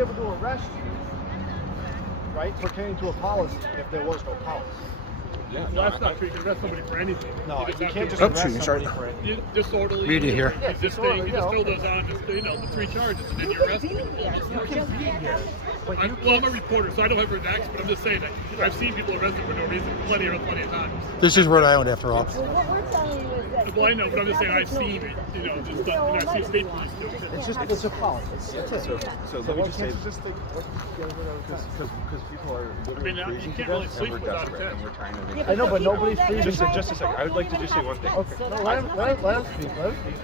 able to arrest you, right, pertaining to a policy if there was no policy. Yeah, no, that's not true. You can arrest somebody for anything. No, you can't just Oops, arrest somebody sorry. for anything. Disorderly. Media here. You just throw those on, the 3 charges, and then you arrest them. You can be here, but you Well, I'm a reporter, so I don't have an axe, but I'm just saying that I've seen people arrested for no reason plenty of times. This is Rhode Island, after all. Well, what we're telling you is that... Well, I know, but I'm just saying I've seen it, just I see state police do it. it's a policy. That's it. So let me just say, because people are literally freezing to death, and we're desperate, and we're trying to make I know, but nobody's freezing. Just a second. I would like to just say one thing. Okay, no, let him speak.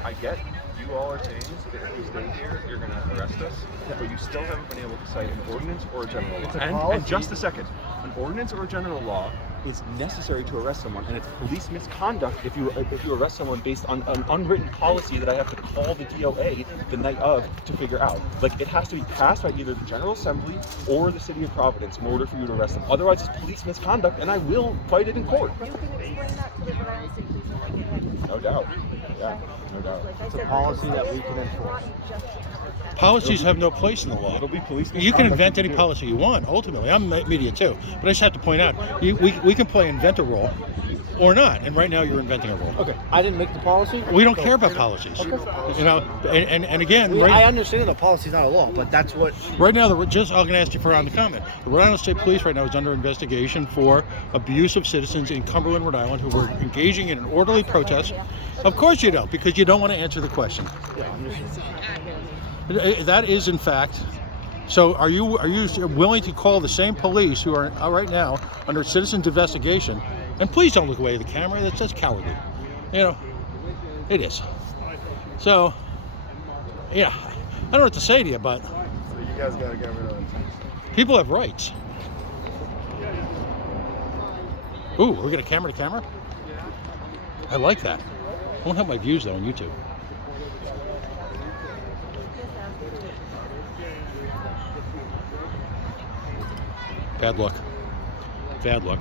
I get you all are saying that if we stay here, you're going to arrest us, but you still haven't been able to cite an ordinance or a general law. And just a second, an ordinance or a general law is necessary to arrest someone, and it's police misconduct if you arrest someone based on an unwritten policy that I have to call the DOA the night of to figure out. Like, it has to be passed by either the General Assembly or the City of Providence in order for you to arrest them. Otherwise, it's police misconduct, and I will fight it in court. You can explain that to the Rhode Island State Police and like it had... No doubt. Yeah, no doubt. It's a policy that we can enforce. Policies have no place in the law. It'll be police You can misconduct invent if any you do. policy you want, ultimately. I'm media too. But I just have to point out, we can play invent a role or not. And right now you're inventing a role. Okay, I didn't make the policy. We don't care about policies. And again, I understand the policy's not a law, but that's what... right now, I'm going to ask you for on the comment. The Rhode Island State Police right now is under investigation for abuse of citizens in Cumberland, Rhode Island, who were engaging in an orderly protest. Of course you don't, because you don't want to answer the question. That is, in fact. So, are you willing to call the same police who are right now under citizens' investigation? And please don't look away at the camera. That's just cowardly. It is. So, yeah, I don't know what to say to you, but So you guys got to get rid of it. people have rights. Ooh, we're gonna camera to camera. I like that. I won't have my views though on YouTube. Bad luck. Bad luck.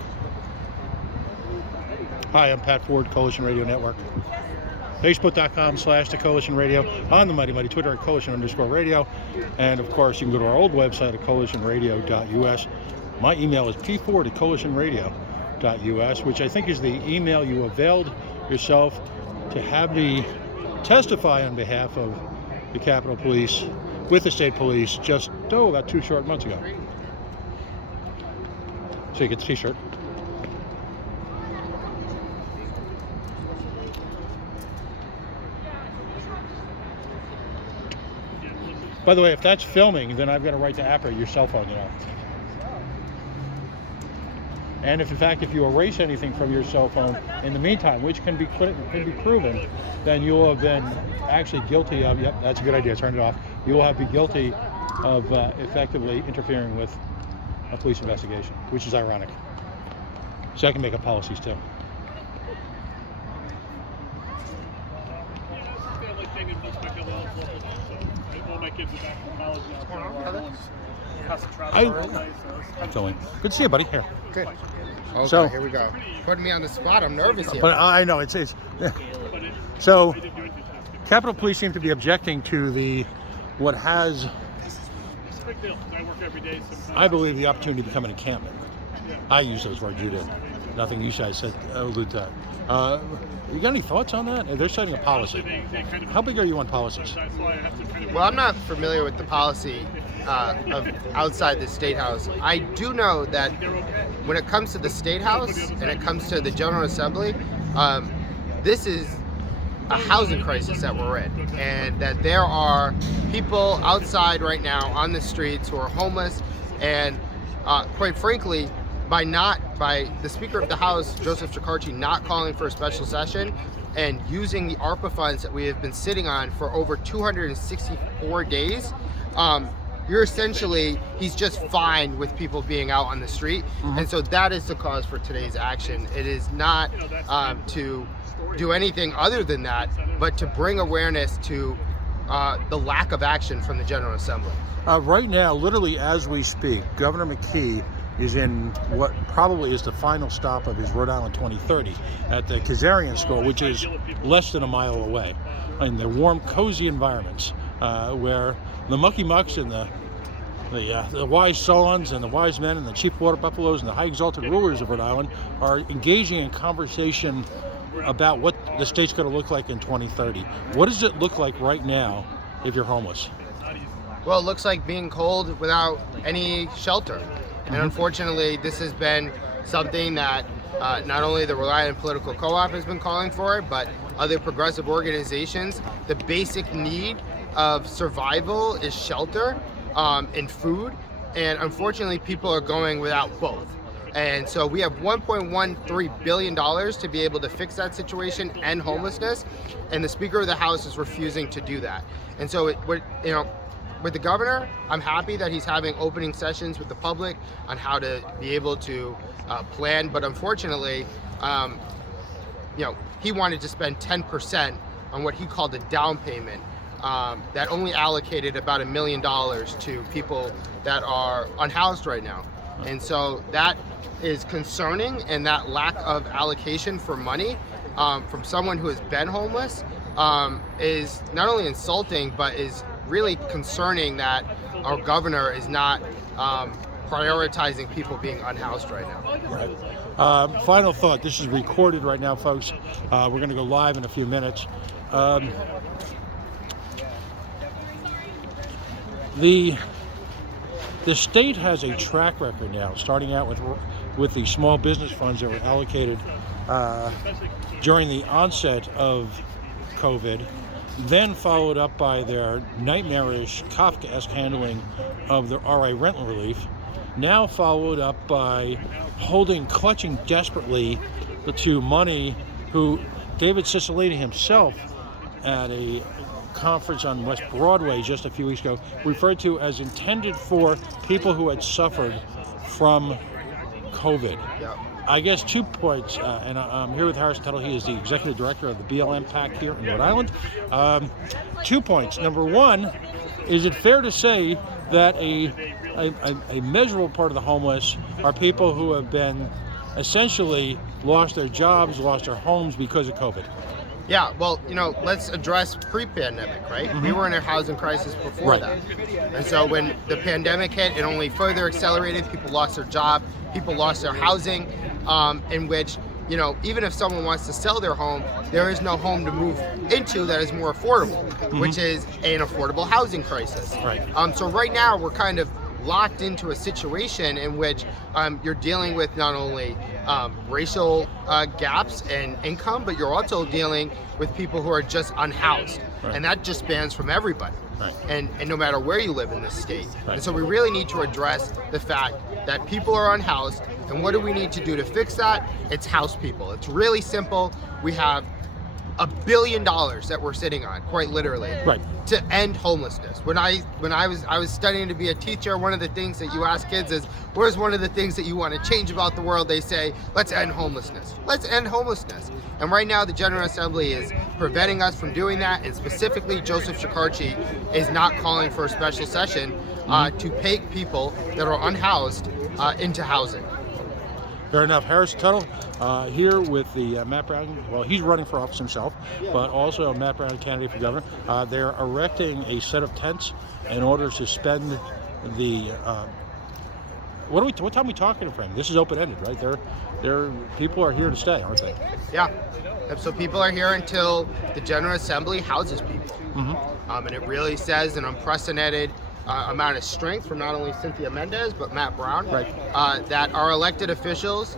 Hi, I'm Pat Ford, Coalition Radio Network. Facebook.com/The Coalition Radio. On the Mighty Mighty Twitter at Coalition_radio. And of course, you can go to our old website at coalitionradio.us. My email is p4@coalitionradio.us, which I think is the email you availed yourself to have me testify on behalf of the Capitol Police with the state police just, about 2 short months ago. So you get the t-shirt. By the way, if that's filming, then I've got a right to operate your cell phone, And if you erase anything from your cell phone in the meantime, which can be proven, then you will have been actually guilty of, yep, that's a good idea, turn it off. You will have been guilty of effectively interfering with a police investigation, which is ironic. So I can make up policies too. Good to see you, buddy. Here. Good. Okay, So- here we go. Putting me on the spot. I'm nervous here. But I know it's so. Capitol Police seem to be objecting to what has, It's a big deal. I work every day. I believe, the opportunity to become an encampment. I use those words, you did. Nothing you guys said allude to that. You got any thoughts on that? They're setting a policy. How big are you on policies? Well, I'm not familiar with the policy of outside the State House. I do know that when it comes to the State House and it comes to the General Assembly, this is a housing crisis that we're in, and that there are people outside right now on the streets who are homeless, and quite frankly, by the Speaker of the House, Joseph Chircarchi, not calling for a special session and using the ARPA funds that we have been sitting on for over 264 days, he's just fine with people being out on the street. Mm-hmm. And so that is the cause for today's action. It is not to do anything other than that, but to bring awareness to the lack of action from the General Assembly. Right now, literally as we speak, Governor McKee is in what probably is the final stop of his Rhode Island 2030 at the Kazarian School, which is less than a mile away, in the warm, cozy environments where the mucky mucks and the the wise Solons and the wise men and the chief water buffaloes and the high exalted rulers of Rhode Island are engaging in conversation about what the state's going to look like in 2030. What does it look like right now if you're homeless? Well, it looks like being cold without any shelter. And unfortunately, this has been something that not only the Rhode Island Political Co-op has been calling for, but other progressive organizations. The basic need of survival is shelter and food. And unfortunately, people are going without both. And so we have $1.13 billion to be able to fix that situation and homelessness. And the Speaker of the House is refusing to do that. And so, with the governor, I'm happy that he's having opening sessions with the public on how to be able to plan. But unfortunately, he wanted to spend 10% on what he called a down payment that only allocated about $1 million to people that are unhoused right now. And so that is concerning, and that lack of allocation for money from someone who has been homeless is not only insulting, but is really concerning that our governor is not prioritizing people being unhoused right now. Right. Final thought. This is recorded right now, folks. We're going to go live in a few minutes. The state has a track record now, starting out with the small business funds that were allocated during the onset of COVID, then followed up by their nightmarish Kafkaesque handling of the RA rental relief, now followed up by clutching desperately to money who David Cicilline himself at a conference on West Broadway just a few weeks ago referred to as intended for people who had suffered from COVID. Yep. I guess 2 points, and I'm here with Harrison Tuttle. He is the executive director of the BLM PAC here in Rhode Island. 2 points. Number one, is it fair to say that a measurable part of the homeless are people who have been essentially lost their jobs, lost their homes because of COVID? Yeah, well, let's address pre-pandemic, right? We were in a housing crisis before that. And so when the pandemic hit, it only further accelerated. People lost their job, people lost their housing, in which, even if someone wants to sell their home, there is no home to move into that is more affordable, which is an affordable housing crisis. Right. So right now, we're kind of locked into a situation in which you're dealing with not only racial gaps and income, but you're also dealing with people who are just unhoused. Right. And that just spans from everybody. Right. And no matter where you live in this state. Right. And so we really need to address the fact that people are unhoused. And what do we need to do to fix that? It's house people. It's really simple. We have $1 billion that we're sitting on, quite literally, Right. to end homelessness. When I was studying to be a teacher, one of the things that you ask kids is, where's one of the things that you want to change about the world? They say, let's end homelessness. Let's end homelessness. And right now, the General Assembly is preventing us from doing that, and specifically Joseph Shekarchi is not calling for a special session to pay people that are unhoused into housing. Fair enough. Harrison Tuttle here with the Matt Brown. Well, he's running for office himself, but also Matt Brown, candidate for governor. They're erecting a set of tents in order to suspend the. What time are we talking to? This is open-ended, right? They're people are here to stay, aren't they? Yeah. And so people are here until the General Assembly houses people. And it really says an unprecedented amount of strength from not only Cynthia Mendez but Matt Brown, Right. That our elected officials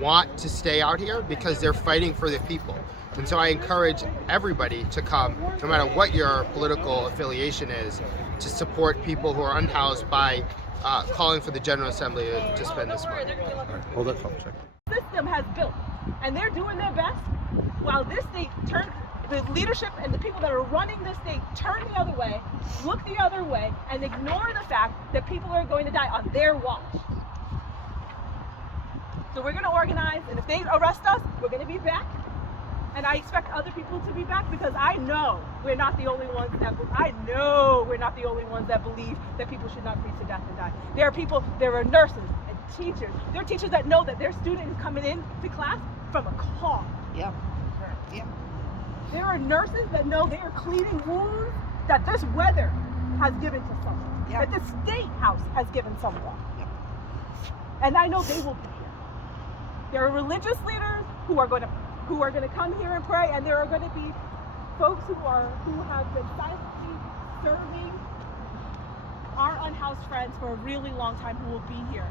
want to stay out here because they're fighting for the people. And so I encourage everybody to come, no matter what your political affiliation is, to support people who are unhoused by calling for the General Assembly to spend this money. All right, hold that for a second. System has built, and they're doing their best while this state the leadership and the people that are running this state turn the other way, look the other way, and ignore the fact that people are going to die on their watch. So we're going to organize, and if they arrest us, we're going to be back. And I expect other people to be back, because I know we're not the only ones that believe that people should not freeze to death and die. There are nurses and teachers. There are teachers that know that their student is coming in to class from a car. Yeah. There are nurses that know they are cleaning wounds that this weather has given to someone. that the State House has given someone. And I know they will be here. There are religious leaders who are going to come here and pray, and there are going to be folks who have been silently serving our unhoused friends for a really long time who will be here.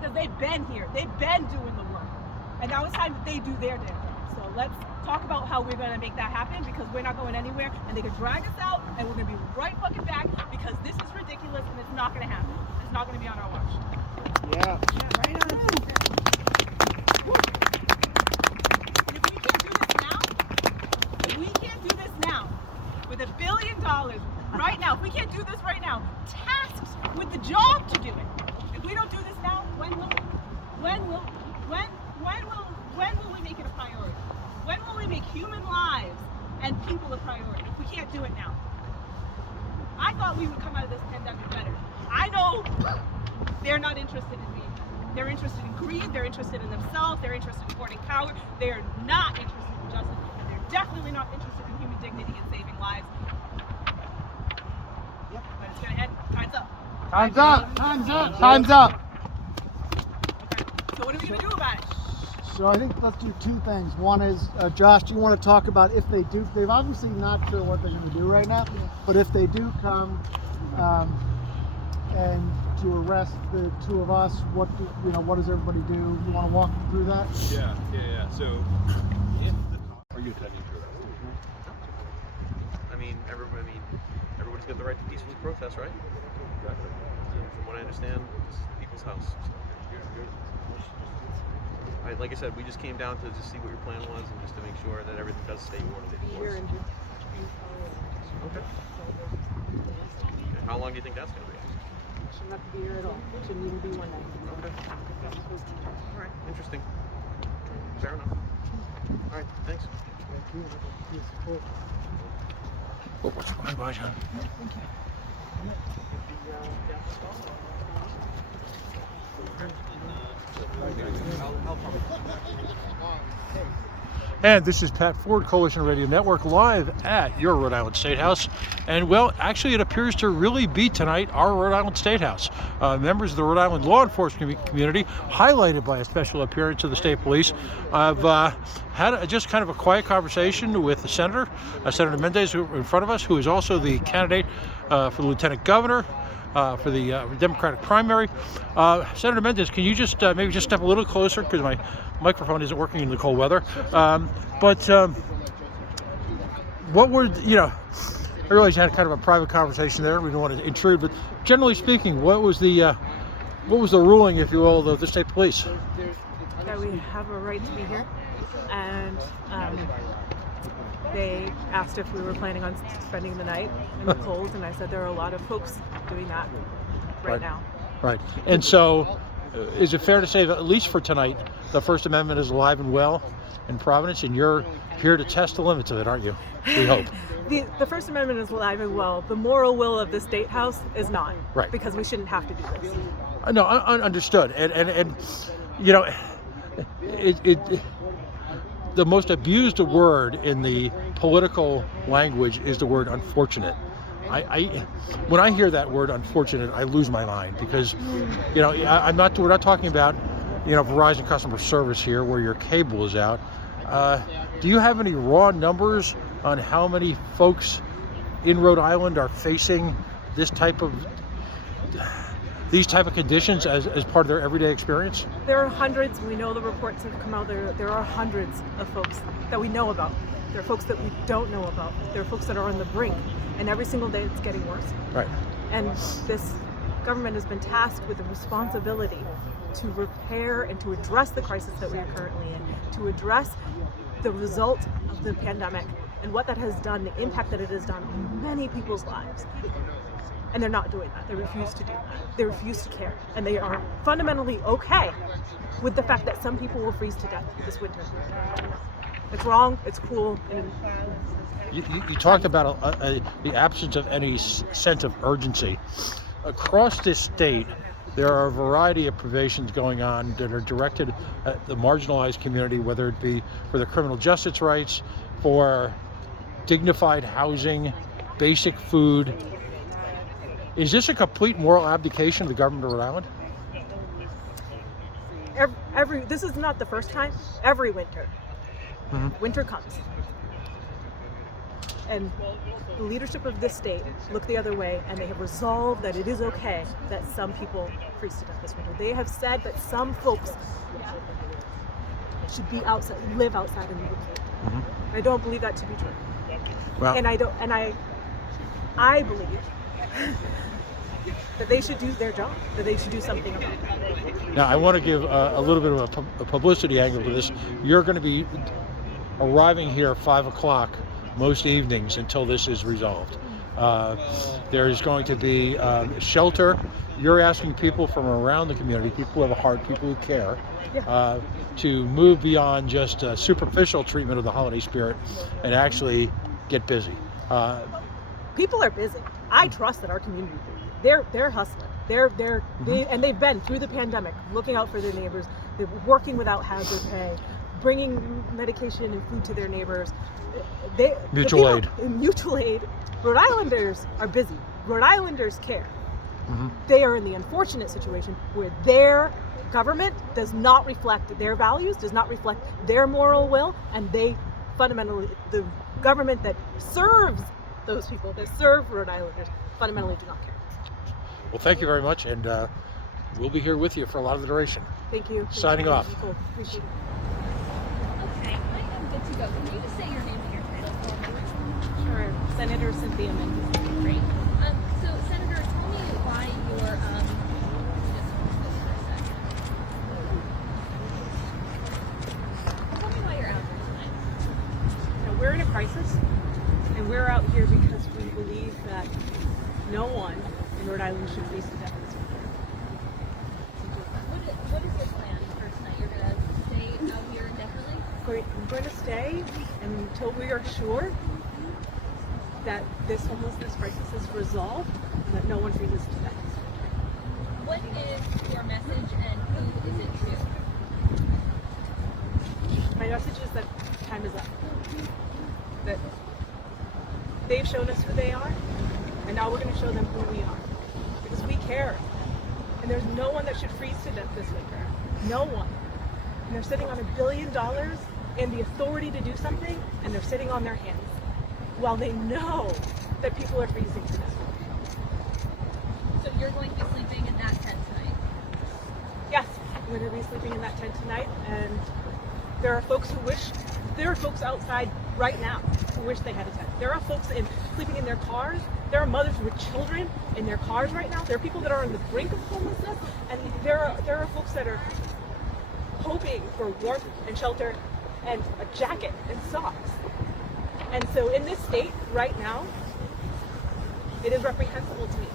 Because they've been here. They've been doing the work. And now it's time that they do their damn thing. So let's talk about how we're going to make that happen, because we're not going anywhere, and they can drag us out, and we're going to be right fucking back, because this is ridiculous, and it's not going to happen. It's not going to be on our watch. Yeah. Right on. And if we can't do this now, with $1 billion right now, if we can't do this right now, tasked with the job to do it. If we don't do this now, when will we make it a priority? When will we make human lives and people a priority? If we can't do it now. I thought we would come out of this pandemic better. I know they're not interested in me. They're interested in greed, they're interested in themselves, they're interested in hoarding power, they're not interested in justice, and they're definitely not interested in human dignity and saving lives. Yep. But it's gonna end. Time's up. Time's up. Time's up. Time's up. Okay. So what are we gonna do about it? So I think let's do two things. One is, Josh, do you want to talk about if they do? They've obviously not sure what they're going to do right now, but if they do come and to arrest the two of us, what does everybody do? You want to walk through that? Yeah. So, are you attending to arrest? Everybody's got the right to peacefully protest, right? Exactly. From what I understand, this is people's house. Like I said, we just came down to just see what your plan was and just to make sure that everything does stay orderly. Okay. How long do you think that's going to be? Shouldn't have to be here at all. Shouldn't even be one night. Okay. All right. Interesting. Fair enough. All right. Thanks. Oh, what's going on, John? And this is Pat Ford, Coalition Radio Network, live at your Rhode Island State House. And well, actually it appears to really be tonight our Rhode Island State House. Members of the Rhode Island law enforcement community, highlighted by a special appearance of the state police, have had just kind of a quiet conversation with the Senator Mendez in front of us, who is also the candidate for the Lieutenant Governor for the Democratic primary. Senator Mendez, can you just maybe just step a little closer, because my microphone isn't working in the cold weather. What were, I realize you had kind of a private conversation there. We don't want to intrude, but generally speaking, what was the ruling, if you will, of the state police? That we have a right to be here, and they asked if we were planning on spending the night in the cold, and I said there are a lot of folks doing that right now. Right. And so, is it fair to say that at least for tonight, the First Amendment is alive and well in Providence, and you're here to test the limits of it, aren't you? We hope. The First Amendment is alive and well. The moral will of the State House is not. Right. Because we shouldn't have to do this. No, understood. And the most abused word in the political language is the word unfortunate. When I hear that word unfortunate, I lose my mind, because we're not talking about Verizon customer service here where your cable is out. Do you have any raw numbers on how many folks in Rhode Island are facing these type of conditions as part of their everyday experience? There are hundreds. We know the reports have come out. There are hundreds of folks that we know about. There are folks that we don't know about. There are folks that are on the brink, and every single day it's getting worse. Right. And this government has been tasked with the responsibility to repair and to address the crisis that we are currently in, to address the result of the pandemic and what that has done, the impact that it has done on many people's lives. And they're not doing that. They refuse to do that. They refuse to care. And they are fundamentally okay with the fact that some people will freeze to death this winter. It's wrong, it's cruel, and You talked about the absence of any sense of urgency. Across this state, there are a variety of provisions going on that are directed at the marginalized community, whether it be for the criminal justice rights, for dignified housing, basic food. Is this a complete moral abdication of the government of Rhode Island? This is not the first time. Every winter, winter comes, and the leadership of this state look the other way, and they have resolved that it is okay that some people freeze to death this winter. They have said that some folks should be outside, live outside in the UK. I don't believe that to be true. Well, And I believe that they should do their job, that they should do something about it. now I want to give a little bit of a publicity angle to this. You're going to be arriving here at 5 o'clock most evenings until this is resolved. There's going to be shelter. You're asking people from around the community, people who have a heart, people who care, to move beyond just superficial treatment of the holiday spirit and actually get busy. People are busy. I trust that our community, they're hustling. They've been through the pandemic, looking out for their neighbors. They're working without hazard pay, bringing medication and food to their neighbors. Mutual aid. Mutual aid. Rhode Islanders are busy. Rhode Islanders care. They are in the unfortunate situation where their government does not reflect their values, does not reflect their moral will, and they fundamentally, the government that serves those people, that serve Rhode Islanders, fundamentally do not care. Well, thank you very much, and we'll be here with you for a lot of the duration. Thank you. Signing off. Cool. Appreciate it. Okay, I am good to go. Can you just say your name and your title for me? Sure. Senator Cynthia Mendes. Great. So Senator, tell me why you're tell me why you're out here tonight. Now, we're in a crisis, and we're out here because we believe that no one in Rhode Island should freeze to death this winter. What is your plan for tonight? You're gonna stay out here indefinitely? I'm going to stay until we are sure that this homelessness crisis is resolved and that no one freezes to death. What is your message and who is it to? My message is that time is up. That they've shown us who they are, and now we're going to show them who we are. Because we care. And there's no one that should freeze to death this winter. No one. And they're sitting on $1 billion and the authority to do something, and they're sitting on their hands while they know that people are freezing to death. So you're going to be sleeping in that tent tonight? Yes, I'm going to be sleeping in that tent tonight, and there are folks outside right now who wish they had a tent. There are folks sleeping in their cars. There are mothers with children in their cars right now. There are people that are on the brink of homelessness, and there are folks that are hoping for warmth and shelter and a jacket and socks. And so in this state right now, it is reprehensible to me.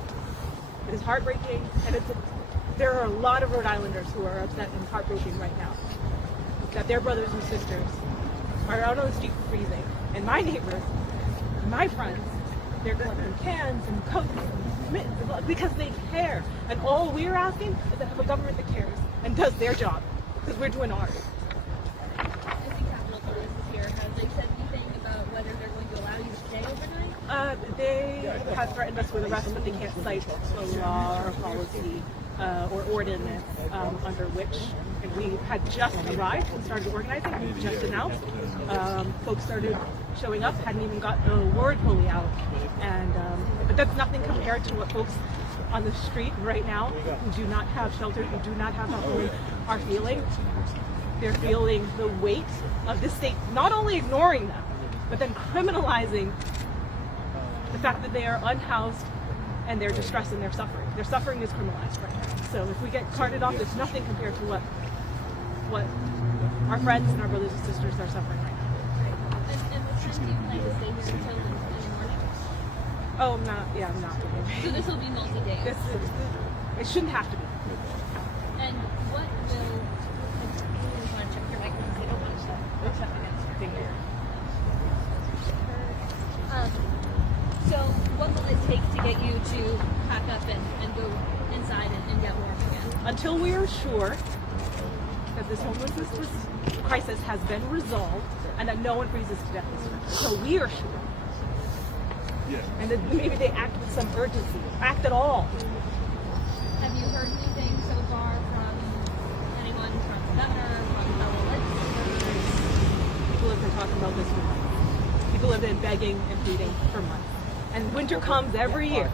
It is heartbreaking, and there are a lot of Rhode Islanders who are upset and heartbroken right now that their brothers and sisters are out on the street freezing. And my neighbors, my friends, they're collecting cans and coats and mittens because they care. And all we're asking is to have a government that cares and does their job, because we're doing ours. I see Capitol Police is here. Have they said anything about whether they're going to allow you to stay overnight? They have threatened us with arrest, but they can't cite a law or policy or ordinance under which. And we had just arrived and started organizing. We just announced. Folks started showing up, hadn't even got the word fully out. And but that's nothing compared to what folks on the street right now who do not have shelter, who do not have a home, are feeling. They're feeling the weight of this state not only ignoring them, but then criminalizing the fact that they are unhoused and their distress and their suffering. Their suffering is criminalized right now. So if we get carted off, it's nothing compared to what our friends and our brothers and sisters are suffering right now. And what time do you plan to stay here until in the morning? Oh, I'm not leaving. So this will be multi-days? It shouldn't have to be. And what will... I just want to check your microphone. I don't want to shut Thank you. So what will it take to get you to pack up and go inside and get warm again? Until we are sure that this homelessness crisis has been resolved and that no one freezes to death this winter. So we are sure And then maybe they act with some urgency, act at all. Have you heard anything so far from anyone, from the governor, from fellow legislators? People have been talking about this for months. People have been begging and pleading for months. And winter comes every year.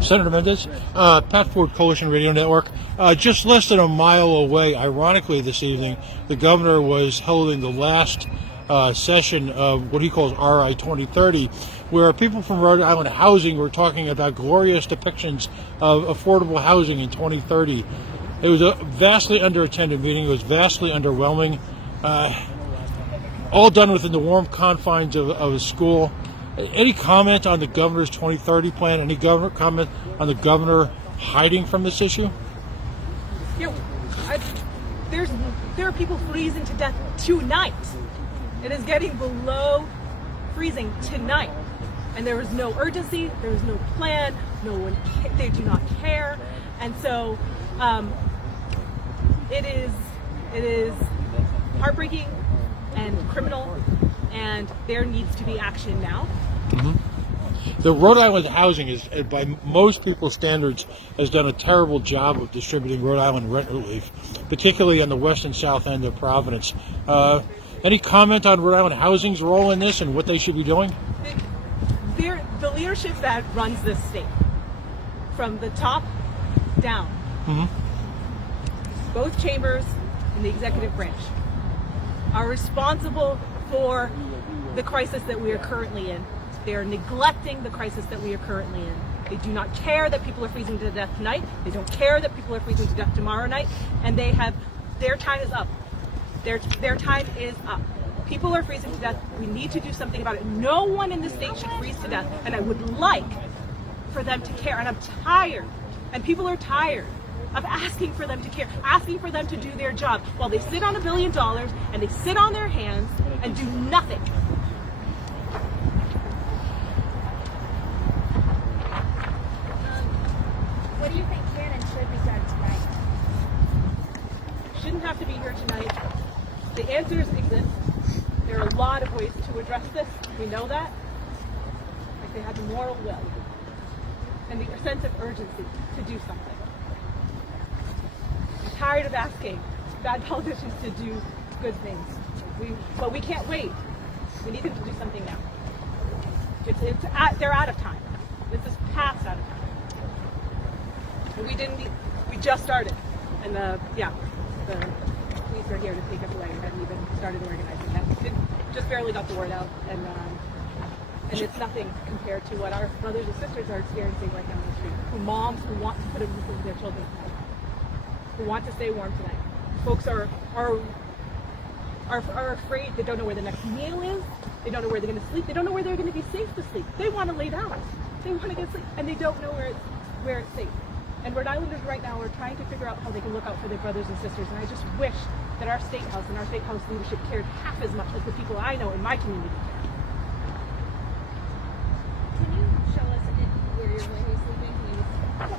Senator Mendez, Pat Ford Coalition Radio Network. Just less than a mile away, ironically, this evening, the governor was holding the last session of what he calls RI 2030, where people from Rhode Island Housing were talking about glorious depictions of affordable housing in 2030. It was a vastly underattended meeting. It was vastly underwhelming. All done within the warm confines of a school. Any comment on the governor's 2030 plan? Any comment on the governor hiding from this issue? You know, there are people freezing to death tonight. It is getting below freezing tonight, and there is no urgency. There is no plan. No one. They do not care, and so it is heartbreaking and criminal, and there needs to be action now. Mm-hmm. The Rhode Island Housing is, by most people's standards, has done a terrible job of distributing Rhode Island rent relief, particularly on the west and south end of Providence. Any comment on Rhode Island Housing's role in this and what they should be doing? The leadership that runs this state, from the top down, both chambers and the executive branch, are responsible for the crisis that we are currently in. They are neglecting the crisis that we are currently in. They do not care that people are freezing to death tonight. They don't care that people are freezing to death tomorrow night. And their time is up. Their time is up. People are freezing to death. We need to do something about it. No one in this state should freeze to death. And I would like for them to care. And I'm tired. And people are tired of asking for them to care, asking for them to do their job while they sit on $1 billion and they sit on their hands and do nothing. What do you think can and should be done tonight? Shouldn't have to be here tonight. The answers exist. There are a lot of ways to address this. We know that. Like they have the moral will and the sense of urgency to do something. I'm tired of asking bad politicians to do good things. But we can't wait. We need them to do something now. They're out of time. This is past out of time. And we just started. And the police are here to take us away. We haven't even started organizing that. Just barely got the word out. And it's nothing compared to what our brothers and sisters are experiencing right now in the street. Moms who want to put a roof over their children tonight. Who want to stay warm tonight. Folks are afraid. They don't know where the next meal is. They don't know where they're going to sleep. They don't know where they're going to be safe to sleep. They want to lay down. They want to get sleep, and they don't know where it's safe. And Rhode Islanders right now are trying to figure out how they can look out for their brothers and sisters. And I just wish that our state house and our state house leadership cared half as much as the people I know in my community. Can you show us where you're going to be sleeping, please?